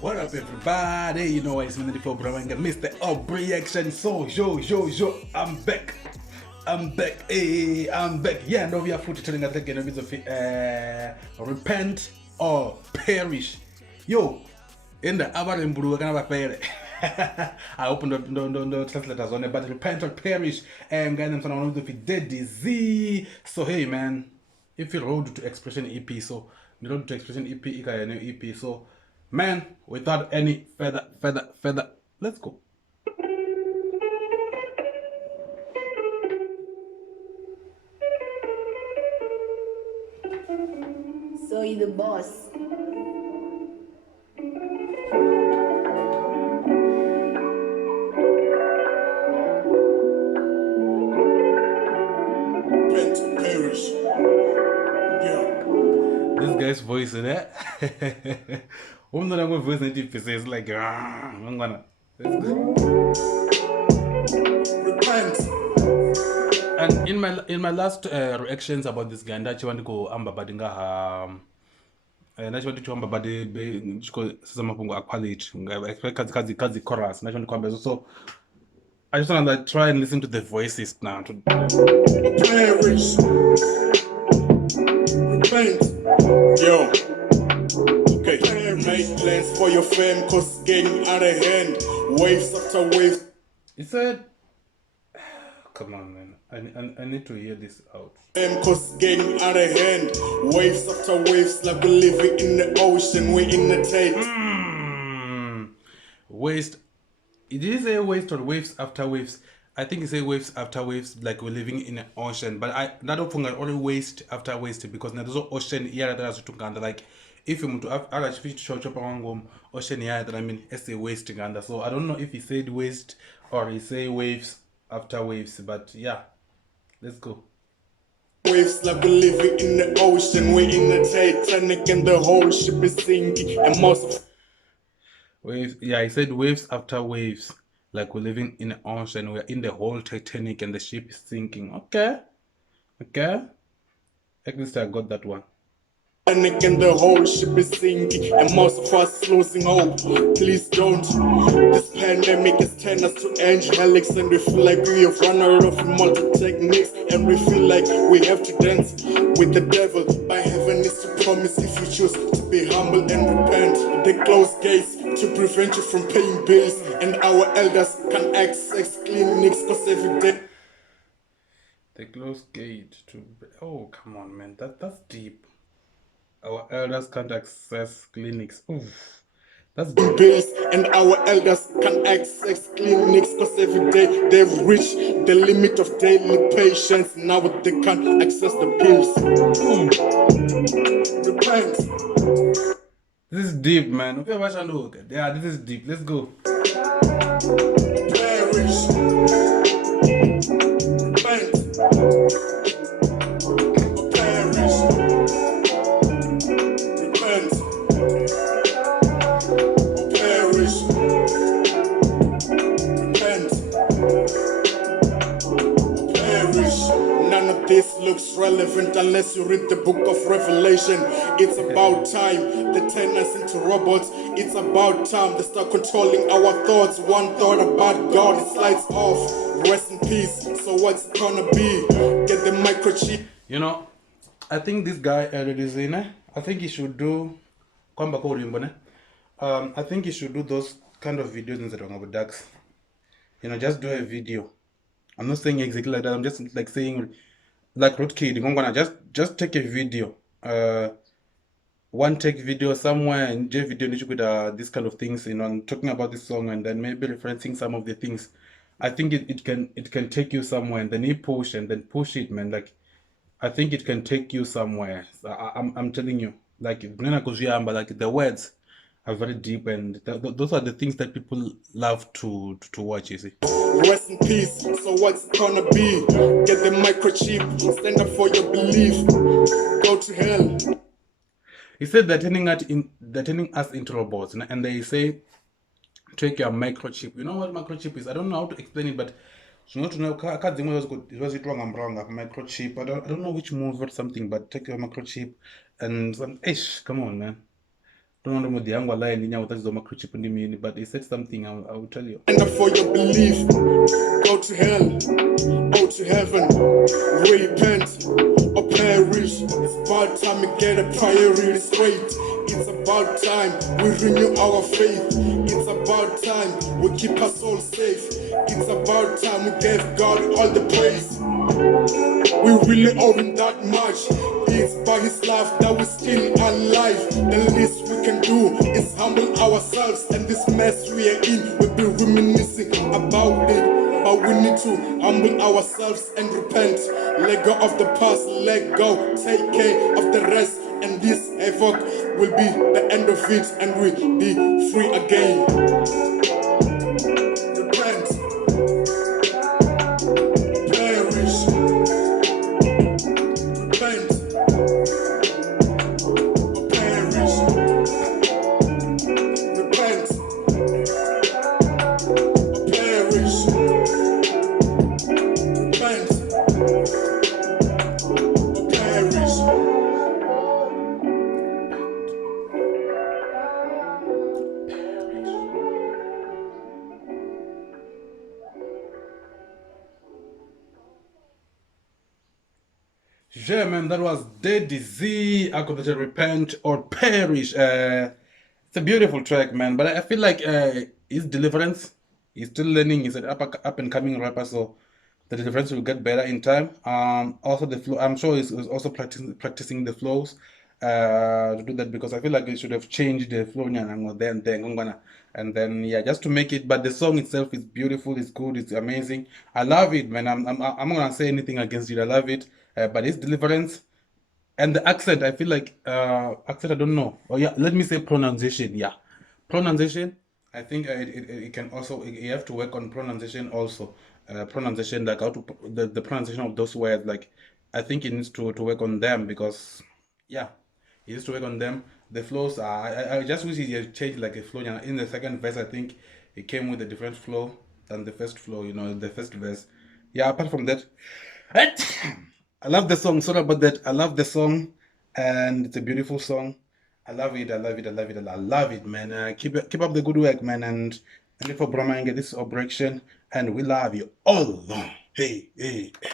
What up, everybody? You know it's Mr. Aubreaction Rsa. I'm back. Hey, I'm back. Yeah, no, we are footage telling us again of repent or perish. Yo, in the Abaremburu, kind of a I opened the translators on it, but repent or perish. And guys, I'm going to be DadyZee. So, hey, man, if you road to Expression EP, so you road to Expression EP, you can EP. So, man, without any further, let's go. So you the boss. Perish. Yeah. This guy's voice in it. I'm not going to voice in it. It's like, I'm gonna. Repent. And in my last reactions about this guy, ndachi want to go amba badinga ndachi want to amba badi chiko sasa mapungo aquality kazi chorus ndachi want to kwamba so I just want to try and listen to the voices now to perish. Repent. Yo. Okay. Make plans for your fam cause getting out of hand. Waves after waves. He said, come on, man. I need to hear this out. Cause getting out of hand. Waves after waves, like we're living in the ocean. We're in the tape. Waste. Did he say waves or waves after waves? I think he said waves after waves, like we're living in an ocean. But I don't think I only waste after waste because there's no ocean here that has to go. Like if you want to actually show ocean here that I mean it's a waste under. So I don't know if he said waste or he say waves after waves, but yeah. Let's go. Waves like we're living in the ocean. We're in the Titanic and the whole ship is sinking. And most waves, yeah, I said waves after waves. Like we're living in the ocean. We're in the whole Titanic and the ship is sinking. Okay. At least I got that one. And the whole ship is sinking, and most of us losing hope. Please don't. This pandemic has turned us to angelics, and we feel like we have run out of multi techniques, and we feel like we have to dance with the devil. By heaven is to promise if you choose to be humble and repent. They close gates to prevent you from paying bills, and our elders can access clinics cause every day. They close gate to. Oh, come on, man. That's deep. Our elders can't access clinics. Oof. That's good. Bills, and our elders can access clinics because every day they've reached the limit of daily patients. Now they can't access the pills. Repent. This is deep, man. Okay, yeah, this is deep. Let's go. Perish. Repent. This looks relevant unless you read the book of Revelation. It's about time they turn us into robots. It's about time they start controlling our thoughts. One thought about God, it slides off. Rest in peace. So what's it gonna be? Get the microchip. You know, I think this guy DadyZee, I think he should do I think he should do those kind of videos instead of ducks. You know, just do a video. I'm not saying exactly like that. I'm just like saying like road kid, I'm gonna just take a video, one take video somewhere and J video with this kind of things, you know, and talking about this song and then maybe referencing some of the things. I think it can take you somewhere, and then you push and then push it, man. Like I think it can take you somewhere. So I'm telling you, like the words are very deep, and those are the things that people love to watch, you see. Rest in peace. So what's it gonna be? Get the microchip. Stand up for your belief. Go to hell. He said they're turning us into robots, and they say take your microchip. You know what microchip is? I don't know how to explain it, but you know, it was it wrong. I'm wrong. Microchip. I don't know which move or something, but take your microchip and some. Ish, come on, man. don't know the angle line in your mean, but he said something. I will tell you. And for your belief, go to hell, go to heaven, repent or perish. It's about time we get a priority straight. It's about time we renew our faith. It's about time we keep our soul safe. It's about time we give God all the praise. We really owe him that much. It's by his love that we're still alive. The least we can do is humble ourselves. And this mess we are in, we'll be reminiscing about it. But we need to humble ourselves and repent. Let go of the past, let go, take care of the rest. And this havoc will be the end of it, and we'll be free again. Repent, perish, repent, or perish, repent, or perish, repent, or perish. Yeah, man, that was DadyZee. I could repent or perish. It's a beautiful track, man. But I feel like his deliverance, he's still learning. He's an up and coming rapper, so the deliverance will get better in time. Also the flow. I'm sure he's also practicing the flows to do that, because I feel like he should have changed the flow and then yeah, just to make it. But the song itself is beautiful. It's good. It's amazing. I love it, man. I'm not gonna say anything against it. I love it. But his deliverance and the accent, I feel like accent, I don't know. Oh yeah, let me say pronunciation. Yeah, pronunciation. I think it can also, you have to work on pronunciation also. Pronunciation, like how to the pronunciation of those words. Like I think he needs to work on them, because yeah, he needs to work on them. The flows are, I just wish he had changed like a flow. Yeah, in the second verse, I think it came with a different flow than the first flow. The first verse. Yeah. Apart from that. I love the song. Sorry about that. I love the song, and it's a beautiful song. I love it. I love it. I love it. I love it, man. Keep up the good work, man. And for Brahma, this Aubreaction, and we love you all. Hey, hey.